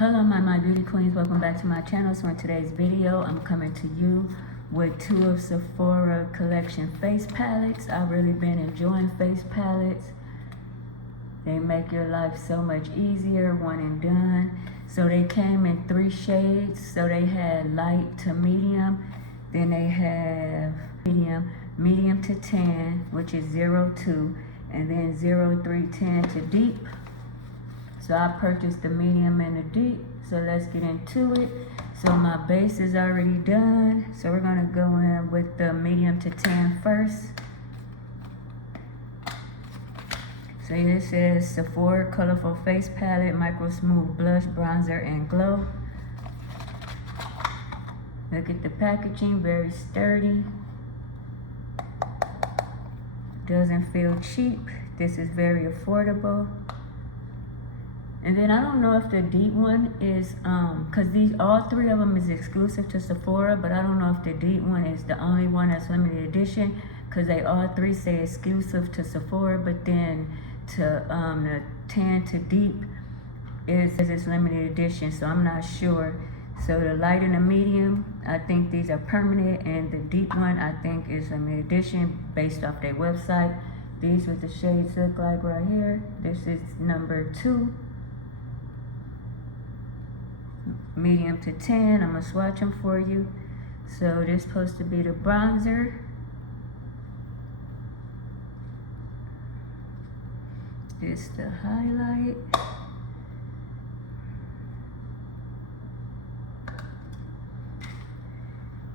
Hello my beauty queens, welcome back to my channel. So in today's video I'm coming to you with two of Sephora Collection face palettes. I've really been enjoying face palettes. They make your life so much easier, one and done. So they came in 3 shades. So they had light to medium, then they have medium to tan, which is 02, and then 0310 to deep. So I purchased the medium and the deep. So let's get into it. So my base is already done. So we're gonna go in with the medium to tan first. So this says Sephora Colorful Face Palette, Micro Smooth Blush, Bronzer, and Glow. Look at the packaging, very sturdy. Doesn't feel cheap. This is very affordable. And then I don't know if the deep one is, cause all 3 of them is exclusive to Sephora, but I don't know if the deep one is the only one that's limited edition, cause they all 3 say exclusive to Sephora, but then to the tan to deep is it's limited edition, so I'm not sure. So the light and the medium, I think these are permanent, and the deep one I think is limited edition based off their website. These what the shades look like right here. This is number 2. Medium to tan. I'm gonna swatch them for you. So this is supposed to be the bronzer. This the highlight.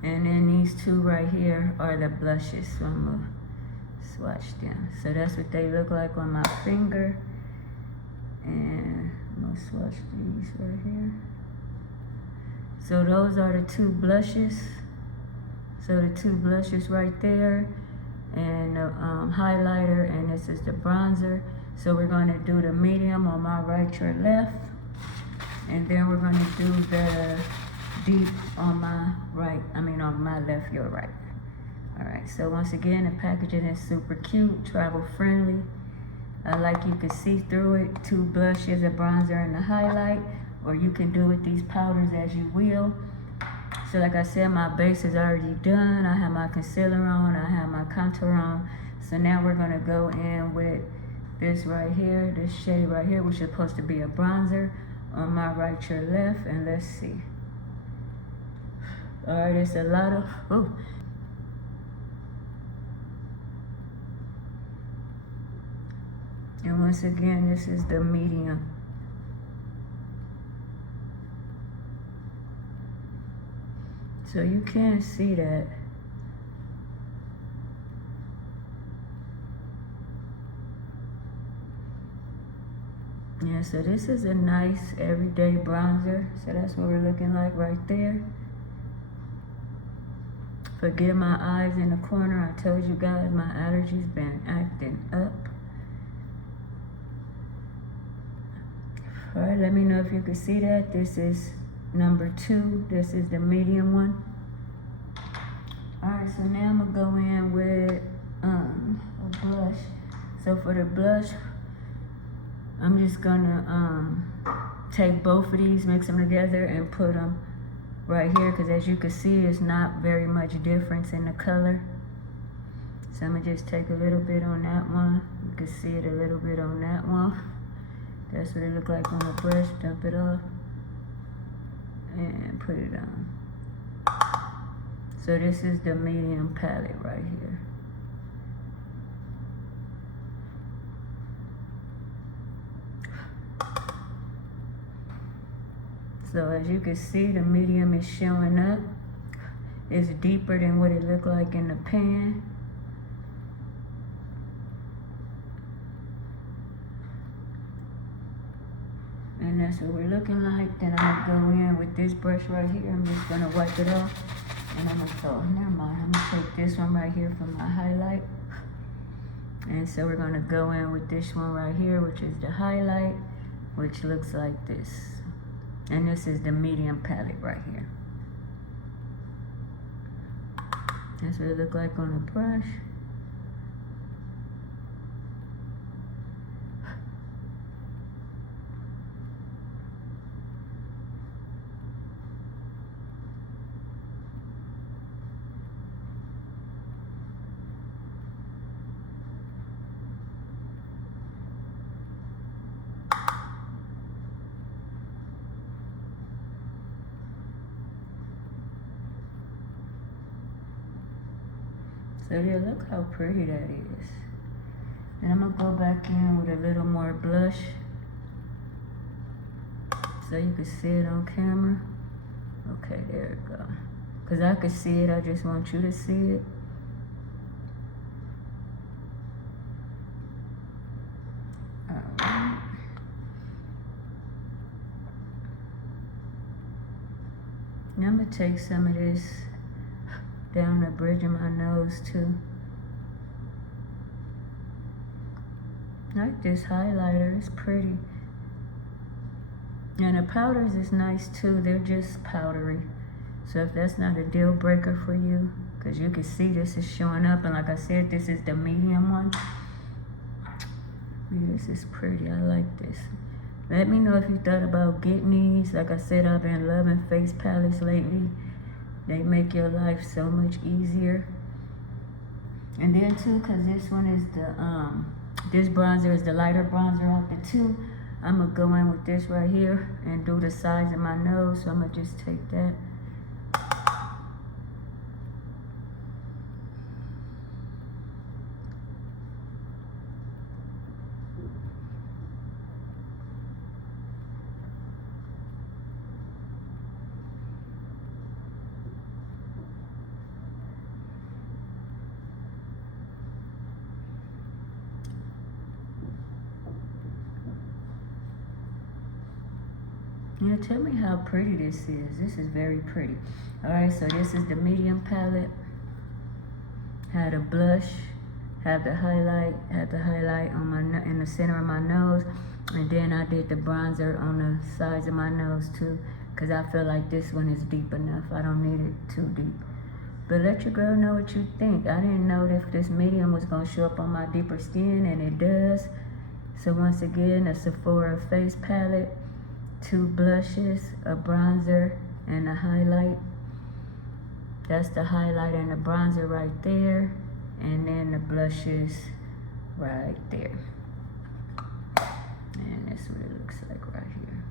And then these 2 right here are the blushes. So I'm gonna swatch them. So that's what they look like on my finger. And I'm gonna swatch these right here. So those are the 2 blushes. So the 2 blushes right there, and the highlighter, and this is the bronzer. So we're gonna do the medium on my right, your left, and then we're gonna do the deep on my right, on my left, your right. All right, so once again, the packaging is super cute, travel friendly. Like you can see through it, 2 blushes, a bronzer, and a highlight. Or you can do with these powders as you will. So like I said, my base is already done. I have my concealer on, I have my contour on. So now we're gonna go in with this right here, this shade right here, which is supposed to be a bronzer on my right, your left, and let's see. All right, it's a lot of, ooh. And once again, this is the medium. So you can see that. Yeah, so this is a nice everyday bronzer. So that's what we're looking like right there. Forgive my eyes in the corner. I told you guys my allergies been acting up. All right, let me know if you can see that. This is number 2. This is the medium one. All right, so now I'm gonna go in with a blush. So for the blush, I'm just gonna take both of these, mix them together, and put them right here, because as you can see, it's not very much difference in the color. So I'm gonna just take a little bit on that one. You can see it a little bit on that one. That's what it look like on the brush. Dump it off and put it on. So this is the medium palette right here. So as you can see, the medium is showing up. It's deeper than what it looked like in the pan. And that's what we're looking like. Then I'm gonna go in with this brush right here. I'm just gonna wipe it off. And I'm gonna go, never mind, I'm gonna take this one right here for my highlight. And so we're gonna go in with this one right here, which is the highlight, which looks like this. And this is the medium palette right here. That's what it look like on the brush. So yeah, look how pretty that is. And I'm gonna go back in with a little more blush so you can see it on camera. Okay, there we go. Cause I can see it, I just want you to see it. Alright. Now I'm gonna take some of this down the bridge of my nose too. Like this highlighter, it's pretty. And the powders is nice too, they're just powdery. So if that's not a deal breaker for you, because you can see this is showing up, and like I said, this is the medium one. Yeah, this is pretty, I like this. Let me know if you thought about getting these. Like I said, I've been loving face palettes lately. They make your life so much easier. And then too, because this one is the, this bronzer is the lighter bronzer out the two. I'm gonna go in with this right here and do the sides of my nose. So I'm gonna just take that. Yeah, tell me how pretty this is. This is very pretty. Alright, so this is the medium palette. Had a blush, had the highlight on my in the center of my nose, and then I did the bronzer on the sides of my nose too, because I feel like this one is deep enough. I don't need it too deep. But let your girl know what you think. I didn't know if this medium was going to show up on my deeper skin, and it does. So once again, a Sephora face palette, 2 blushes, a bronzer, and a highlight. That's the highlight and the bronzer right there. And then the blushes right there. And that's what it looks like right here.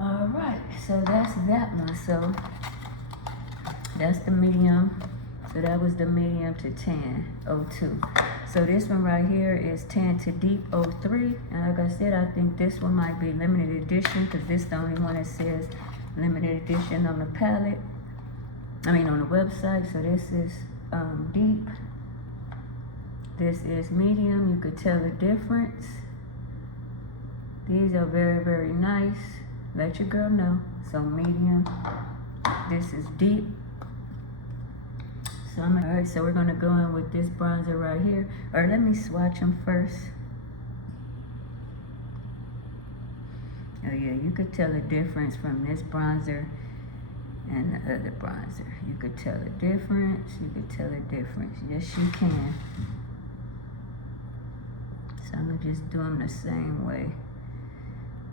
Alright, so that's that one. So that's the medium. So that was the medium to tan, 02. So this one right here is tan to deep, 03. And like I said, I think this one might be limited edition, because this is the only one that says limited edition on the palette. I mean on the website. So this is deep. This is medium. You could tell the difference. These are very, very nice. Let your girl know. So medium. This is deep. So alright, so we're gonna go in with this bronzer right here. Or let me swatch them first. Oh yeah, you could tell the difference from this bronzer and the other bronzer. You could tell the difference. You could tell the difference. Yes, you can. So I'm gonna just do them the same way.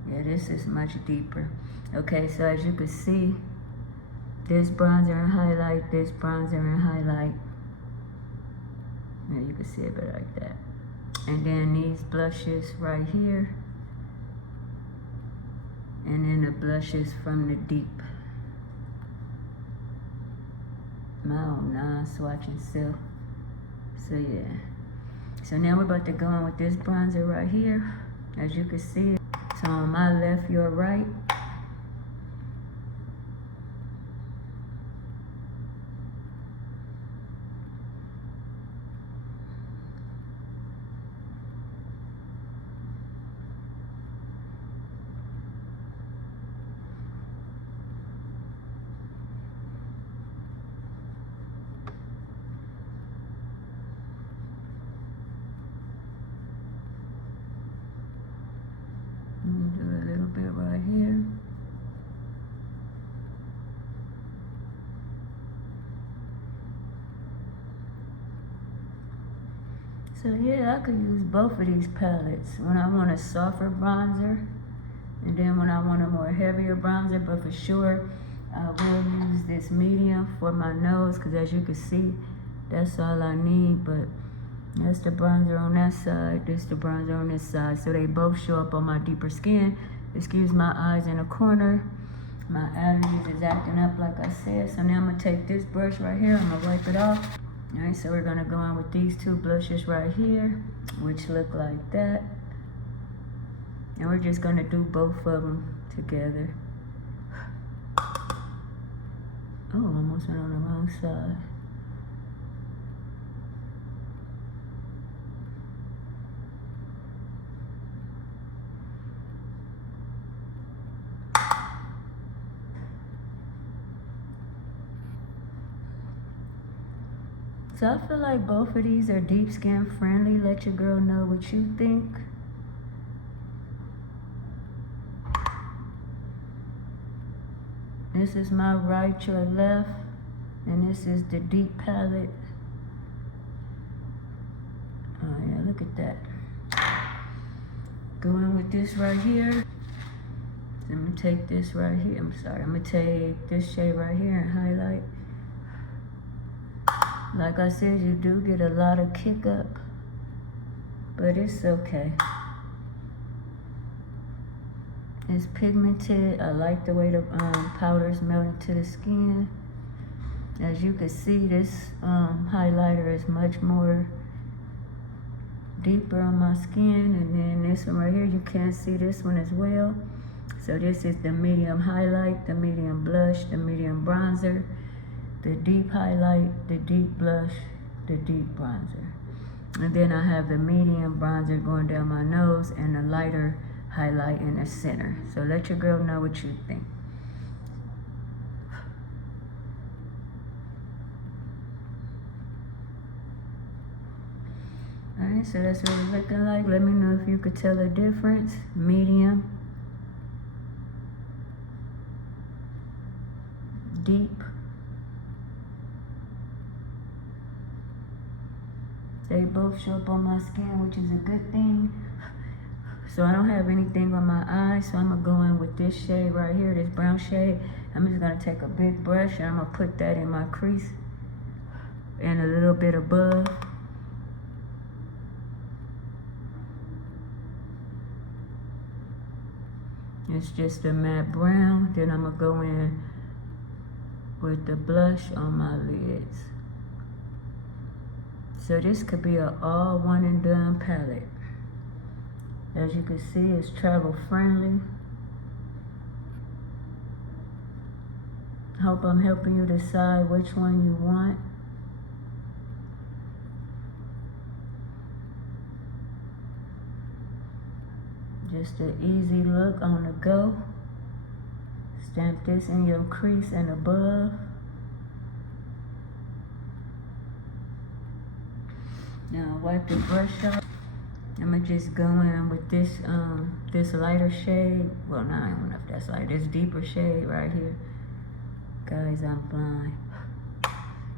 Yeah, this is much deeper. Okay, so as you can see, this bronzer and highlight, this bronzer and highlight. Yeah, you can see it better like that. And then these blushes right here. And then the blushes from the deep. My own non-swatching self. So yeah. So now we're about to go in with this bronzer right here. As you can see. So on my left, your right. Do a little bit right here. So yeah, I could use both of these palettes when I want a softer bronzer, and then when I want a more heavier bronzer. But for sure, I will use this medium for my nose, because as you can see, that's all I need. But that's the bronzer on that side, this the bronzer on this side. So they both show up on my deeper skin. Excuse my eyes in the corner. My allergies is acting up like I said. So now I'm gonna take this brush right here, I'm gonna wipe it off. All right, so we're gonna go on with these two blushes right here, which look like that. And we're just gonna do both of them together. Oh, almost went on the wrong side. So I feel like both of these are deep skin friendly. Let your girl know what you think. This is my right, your left, and this is the deep palette. Oh yeah, look at that. Going with this right here. I'm gonna take this right here. I'm gonna take this shade right here and highlight. Like I said, you do get a lot of kick up, but it's okay. It's pigmented. I like the way the powders melt into the skin. As you can see, this highlighter is much more deeper on my skin, and then this one right here, you can see this one as well. So this is the medium highlight, the medium blush, the medium bronzer, the deep highlight, the deep blush, the deep bronzer. And then I have the medium bronzer going down my nose and the lighter highlight in the center. So let your girl know what you think. Alright, so that's what it's looking like. Let me know if you could tell the difference. Medium, deep. They both show up on my skin, which is a good thing. So I don't have anything on my eyes, so I'm gonna go in with this shade right here, this brown shade. I'm just gonna take a big brush and I'm gonna put that in my crease and a little bit above. It's just a matte brown. Then I'm gonna go in with the blush on my lids. So this could be an all one and done palette. As you can see, it's travel friendly. Hope I'm helping you decide which one you want. Just an easy look on the go. Stamp this in your crease and above. Now wipe the brush off. I'm gonna just go in with this this lighter shade. Well, no, I don't know if that's light. This deeper shade right here. Guys, I'm blind.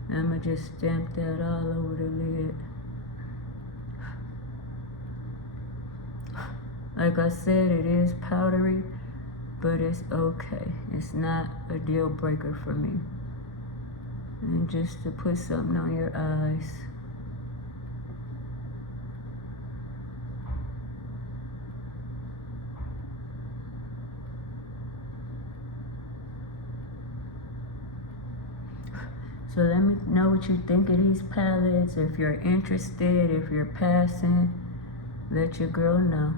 I'm gonna just stamp that all over the lid. Like I said, it is powdery, but it's okay. It's not a deal breaker for me. And just to put something on your eyes. So let me know what you think of these palettes. If you're interested, if you're passing, let your girl know.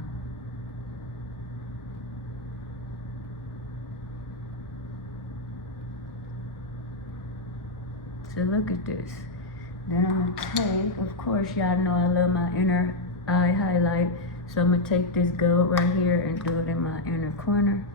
So look at this. Then I'm gonna take, of course, y'all know I love my inner eye highlight. So I'm gonna take this gold right here and do it in my inner corner.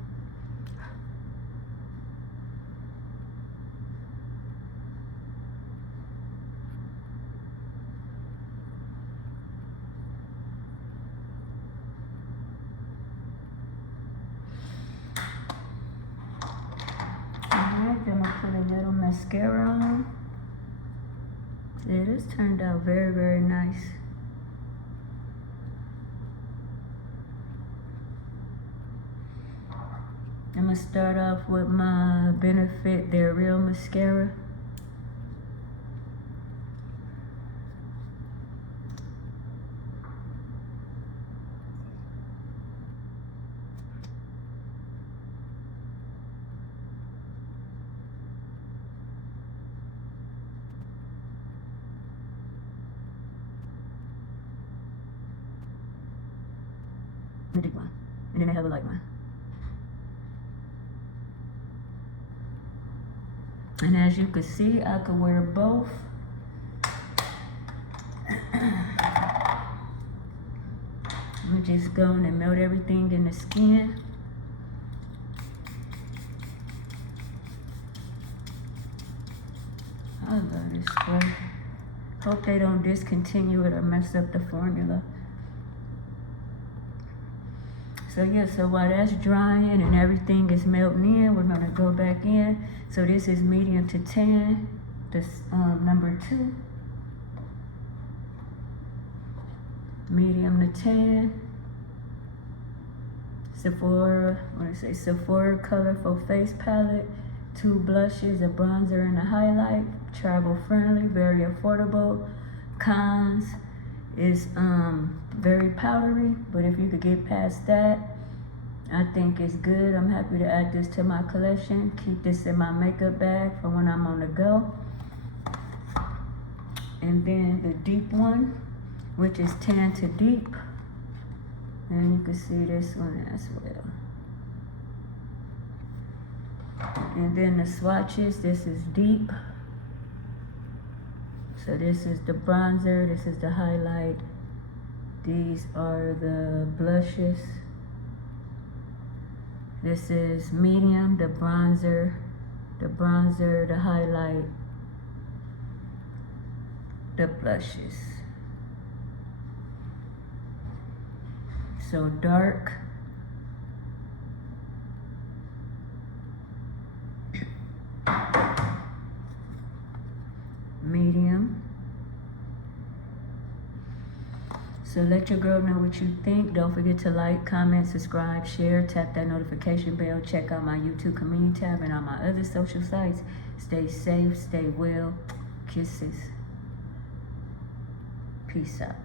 Alright, then I'll put a little mascara on. Yeah, this turned out very, very nice. I'm gonna start off with my Benefit They're Real mascara. the deep one. And then they have a light one. And as you can see, I could wear both. I'm just going to melt everything in the skin. I love this spray. Hope they don't discontinue it or mess up the formula. So yeah, so while that's drying and everything is melting in, we're gonna go back in. So this is medium to tan, this number 2. Medium to tan. Sephora Colorful Face Palette. 2 blushes, a bronzer and a highlight. Travel friendly, very affordable. Cons is very powdery, but if you could get past that, I think it's good. I'm happy to add this to my collection. Keep this in my makeup bag for when I'm on the go. And then the deep one, which is tan to deep. And you can see this one as well. And then the swatches, this is deep. So this is the bronzer, this is the highlight. These are the blushes. This is medium, the bronzer, the highlight, the blushes. So dark, medium. So let your girl know what you think. Don't forget to like, comment, subscribe, share, tap that notification bell. Check out my YouTube community tab and on my other social sites. Stay safe, stay well. Kisses. Peace out.